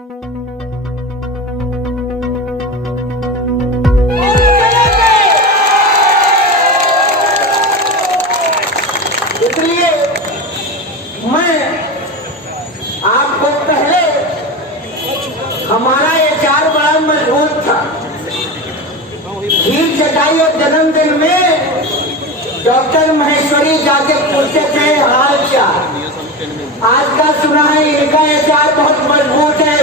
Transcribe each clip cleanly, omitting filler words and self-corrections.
इसलिए मैं आपको पहले हमारा एचआर बड़ा मजबूत था। खीर चटाई और जन्मदिन में डॉक्टर महेश्वरी जाके पूछते थे हाल क्या। आज का सुना है इनका एचआर बहुत मजबूत है,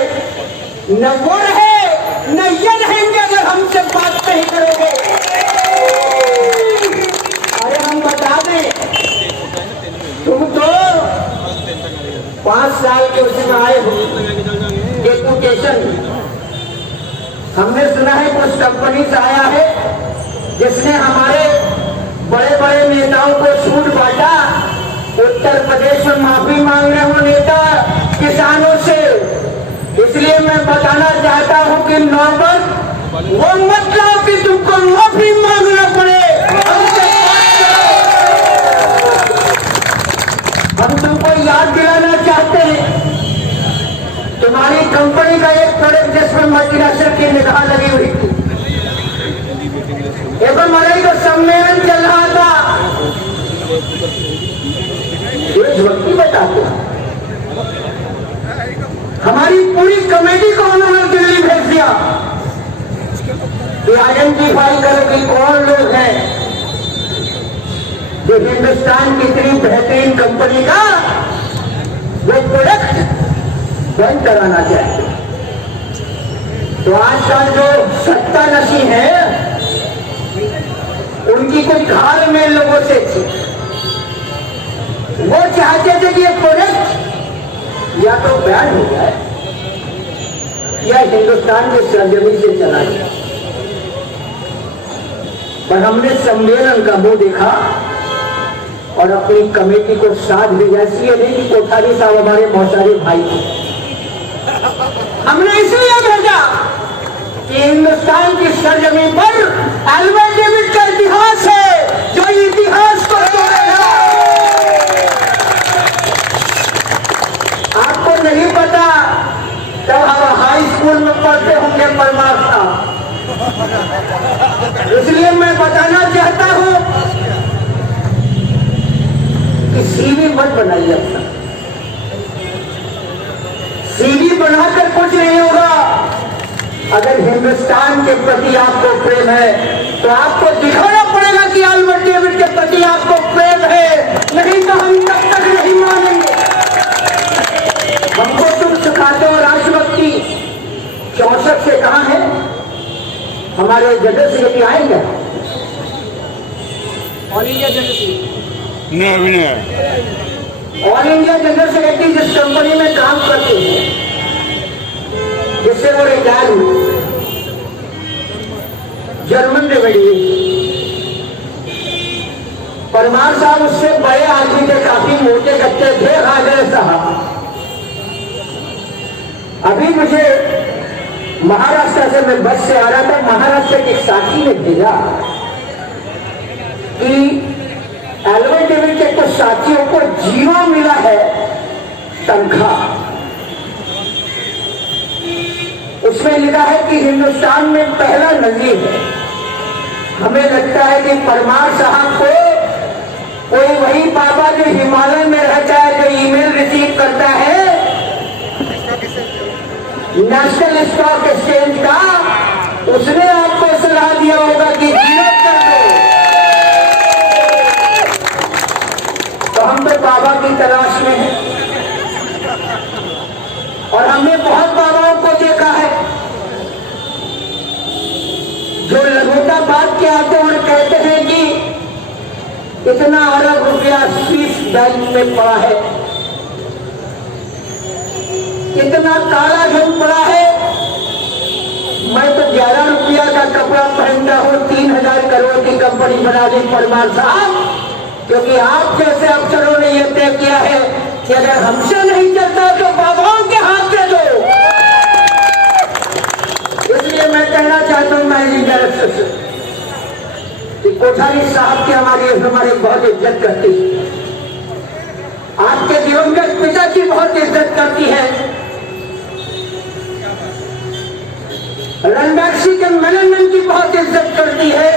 न वो रहे न ये रहेंगे अगर हमसे बात नहीं करोगे। अरे हम बता दें, तुम तो 5 साल के उसमें आए हो डेपुटेशन। हमने सुना है कुछ कंपनी से आया है जिसने हमारे बड़े बड़े नेताओं को छूट बांटा। उत्तर प्रदेश में माफी मांग रहे हो नेता किसानों से। इसलिए मैं बताना चाहता हूं कि नौबत वो मतलब कि तुमको माफी मांगना पड़े। हम तुमको याद दिलाना चाहते हैं, तुम्हारी कंपनी का एक प्रोडक्ट जिसमें मल्टीनेशनल की निगाह लगी हुई थी, एवं मरई का सम्मेलन चल रहा था। देशभक्ति बताते हमारी पूरी कमेटी को उन्होंने दिल्ली भेज दिया कि आइडेंटिफाई करो कि कौन लोग हैं जो हिंदुस्तान की इतनी बेहतरीन कंपनी का वो प्रोडक्ट बंद कराना चाहिए। तो आजकल जो सत्ता नशी है उनकी कोई धार में लोगों से थी। वो चाहते थे कि ये प्रोडक्ट या तो बैन हो जाए या हिंदुस्तान के सरजमी से चला जाए। पर हमने सम्मेलन का मुंह देखा और अपनी कमेटी को साथ भेजा। इसलिए नहीं कि कोठारी साहब हमारे बहुत सारे भाई थे, हमने इसलिए भेजा कि हिंदुस्तान की सरजमी पर एल्बर्ट डेविड का इतिहास है जो इतिहास को तोड़ेगा। आपको नहीं पता, जब हम हाई स्कूल में पढ़ते होंगे परमार साहब। इसलिए मैं बताना चाहता हूं कि सीवी मत बनाइए अपना। सीवी बनाकर कुछ नहीं होगा। अगर हिंदुस्तान के प्रति आपको प्रेम है तो आपको दिखाना पड़ेगा कि एल्बर्ट डेविड के प्रति आपको प्रेम है, नहीं तो हम तब तक नहीं मानेंगे। हमको तुम सिखाते हो राष्ट्रभक्ति। 64 से कहां है हमारे जनरल सेक्रेटरी आएंगे? All India general secretary all India general secretary जिस कंपनी में काम करते हैं, जिससे वो रिटायर हुए, जर्मन रेमेडी, परमार साहब उससे बड़े आदमी थे, काफी मोटे कच्चे थे, राजेश साहब। अभी मुझे महाराष्ट्र से, मैं बस से आ रहा था, महाराष्ट्र के साथी ने भेजा कि एल्बर्ट डेविड के कुछ साथियों को 0 मिला है तनख्वाह। उसमें लिखा है कि हिंदुस्तान में पहला नजीर है। हमें लगता है कि परमार साहब को कोई वही बाबा जो हिमालय में रहता है, जो ईमेल रिसीव करता है नेशनल स्टॉक एक्सचेंज का, उसने आपको सलाह दिया होगा कि गिरफ्त कर दो। तो हम तो बाबा की तलाश में हैं और हमने बहुत बाबाओं को देखा है जो लघुता बात के आते और कहते हैं कि इतना अरब रुपया स्विस बैंक में पड़ा है, कितना काला धन पड़ा है। मैं तो 11 रुपया का कपड़ा पहनता हूं, 3000 करोड़ की कंपनी बना दी परमार साहब, क्योंकि आप जैसे अफसरों ने यह तय किया है कि अगर हमसे नहीं चलता तो बाबाओं के हाथ दे दो। इसलिए मैं कहना चाहता हूं मैनेजिंग डायरेक्टर से कि कोठारी साहब की हमारी बहुत इज्जत करती है, आपके दिवंगत पिता की बहुत इज्जत करती है। रणबैक्सी के मेनन की बहुत इज्जत करती है,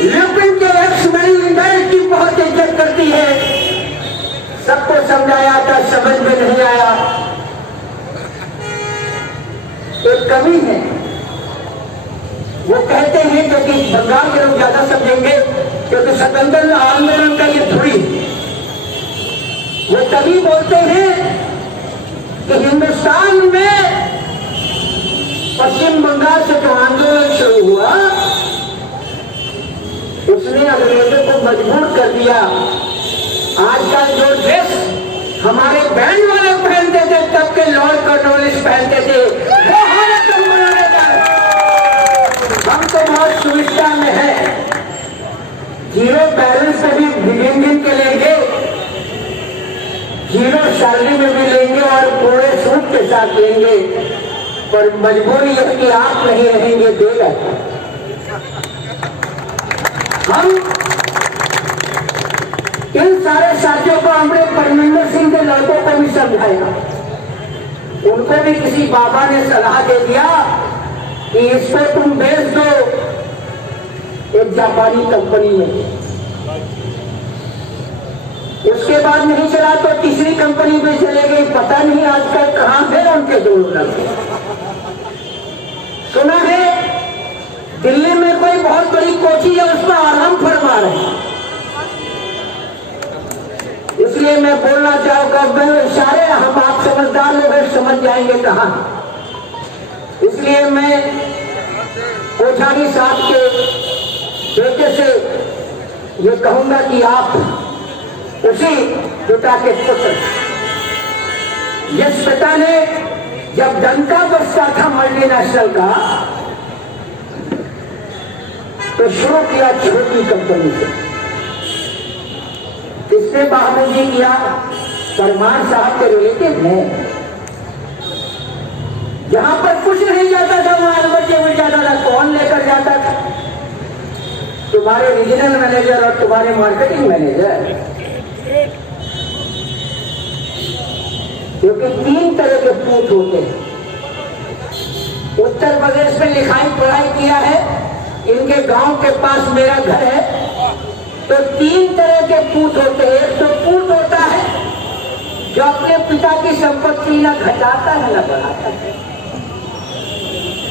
ल्यूपिन के एक्स मैनेजर की बहुत इज्जत करती है। सबको समझाया था, समझ में नहीं आया। एक कमी है, वो कहते हैं क्योंकि बंगाल के लोग ज्यादा समझेंगे, क्योंकि स्वतंत्रता आंदोलन का ये थोड़ी, वो कभी बोलते हैं कि हिंदुस्तान में पश्चिम बंगाल से जो आंदोलन शुरू हुआ उसने अंग्रेजों को मजबूर कर दिया। आजकल जो ड्रेस हमारे बैंड वाले पहनते थे, तब के लॉर्ड कर्नवालिस पहनते थे, वो हालत हम बनाने जा रहे। हम तो बहुत सुविधा में है, जीरो बैलेंस में भी गिन के लेंगे, जीरो सैलरी में भी लेंगे और पूरे सूट के साथ लेंगे, पर मजबूरी है कि आप नहीं रहेंगे, देगा। हम इन सारे साथियों को, हमने परमिंदर सिंह के लड़कों को भी समझाया, उनको भी किसी बाबा ने सलाह दे दिया कि इसको तुम बेच दो एक जापानी कंपनी में। उसके बाद नहीं चला तो तीसरी कंपनी में चले गई, पता नहीं आजकल कहां है उनके दोनों लड़के। सुना है दिल्ली में कोई बहुत बड़ी कोठी है, उसमें आराम फरमा रहे हैं। इसलिए मैं बोलना चाहूंगा, मैं इशारे, हम आप समझदार लोग हैं, समझ जाएंगे कहां। इसलिए मैं कोठारी साहब के बेटे से ये कहूंगा कि आप उसी पिता के पुत्र, जिस पिता ने जब डंका बजता था मल्टीनेशनल का तो शुरू किया छोटी कंपनी से, किसने बहादुरी किया? परमार साहब के रिलेटिव है। जहां पर कुछ नहीं जाता था वहां बच्चे मिल जाता था। कौन लेकर जाता था? तुम्हारे रीजनल मैनेजर और तुम्हारे मार्केटिंग मैनेजर। क्योंकि 3 तरह के पूत होते हैं। उत्तर प्रदेश में लिखाई पढ़ाई किया है, इनके गांव के पास मेरा घर है, तो 3 तरह के पूत होते हैं। एक तो पूत होता है जो अपने पिता की संपत्ति न घटाता है न बढ़ाता है।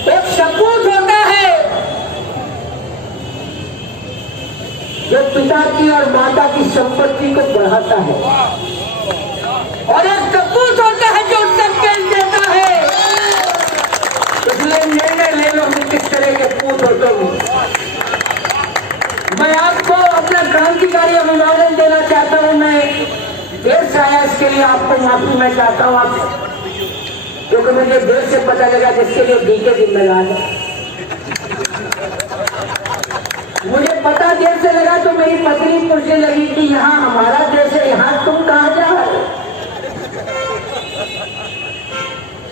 एक सपूत होता है जो पिता की और माता की संपत्ति को बढ़ाता है, और एक कपूत होता है जो टक्कर देता है। इसलिए निर्णय ले लो कि किस तरह के पूत हो तुम। मैं आपको अपना क्रांतिकारी अभिवादन देना चाहता हूं। मैं देर से आया, इसके लिए आपको माफी मैं चाहता हूं आपसे, क्योंकि मुझे देर से पता लगा जिसके लिए डीके जिम्मेदार है। मुझे पता देर से लगा तो मेरी पत्नी पूछने लगी कि यहाँ हमारा देश है, यहाँ तुम कहाँ जा रहे हो?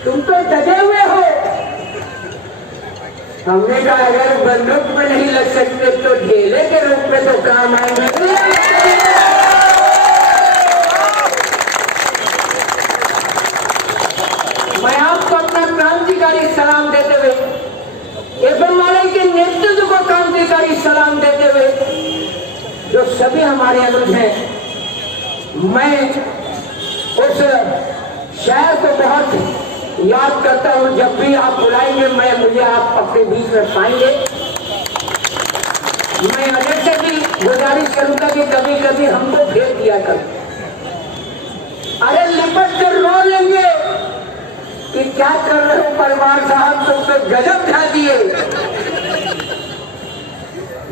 तुम तो डटे हुए हो। हमने कहा अगर बंदूक में नहीं लग सकते तो ढेले के रूप में तो काम आएंगे। मैं आपको अपना क्रांतिकारी सलाम देते हुए, एफएमआरआई के नेतृत्व को क्रांतिकारी सलाम देते हुए, जो सभी हमारे अनुज हैं, मैं उस शहर को बहुत याद करता हूं। जब भी आप बुलाएंगे मुझे आप अपने बीच में पाएंगे। मैं अजय से भी गुजारिश करूंगा कि कभी कभी हमको भेज दिया कर। अरे लिपट कर रो लेंगे कि क्या कर रहे हो परिवार साहब, तुम तो गजब ढा दिए।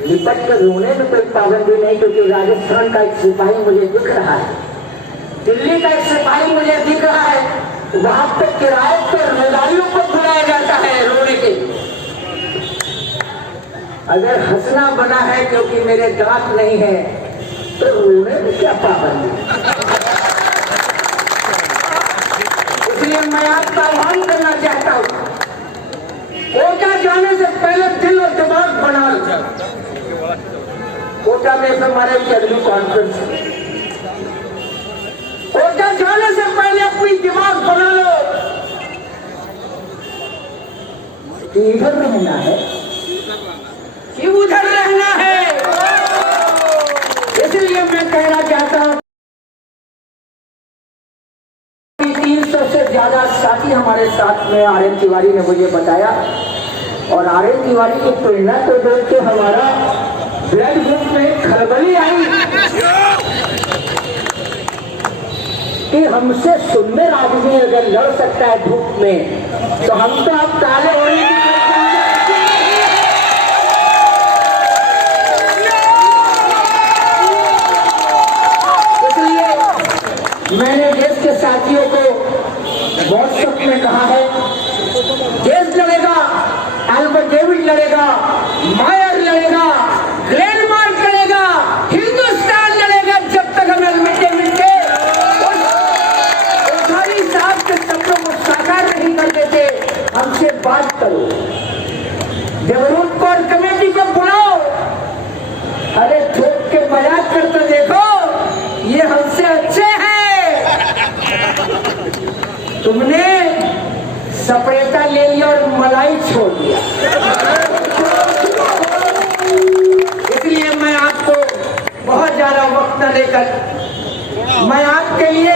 लिपट कर रोने में कोई पाबंदी नहीं, क्योंकि राजस्थान का एक सिपाही मुझे दिख रहा है, दिल्ली का एक सिपाही मुझे दिख रहा है, वहां पे किराए पर रोजारियों को बुलाया जाता है रोने के। अगर हंसना बना है क्योंकि मेरे दांत नहीं है तो रोने में क्या पाबंदी। इसलिए मैं आपका आह्वान करना चाहता हूं, कोटा जाने से पहले दिल और दिमाग बना लो। कोटा में हमारे चरबी कॉन्फ्रेंस, कोटा जाने से पहले अपनी दिमाग बना लो कि इधर रहना है कि उधर रहना है। इसलिए मैं कहना चाहता हूं 300 से ज्यादा साथी हमारे साथ में आर.एन. तिवारी ने मुझे बताया, और आर.एन. तिवारी की प्रेरणा को देख के हमारा ब्लड ग्रुप में खलबली आई कि हमसे सुंदर आदमी अगर लड़ सकता है धूप में, तो हम तो अब काले होने की इसलिए मैंने देश के साथियों को व्हाट्सएप में कहा है, देश लड़ेगा, एल्बर्ट डेविड लड़ेगा, मायर लड़ेगा, ग्लेनमार्क लड़ेगा, हिंदुस्तान लड़ेगा, जब तक हमें मिट्टे मिट्टे सारी साहब के सपनों को साकार नहीं कर देते। हमसे बात करो, जबरूद को और कमेटी को बुलाओ, अरे ठोक के मजाक करते देखो, ये हमसे अच्छे हैं। तुमने सपरेटा ले लिया और मलाई छोड़ दिया। इसलिए मैं आपको बहुत ज्यादा वक्त न लेकर मैं आपके लिए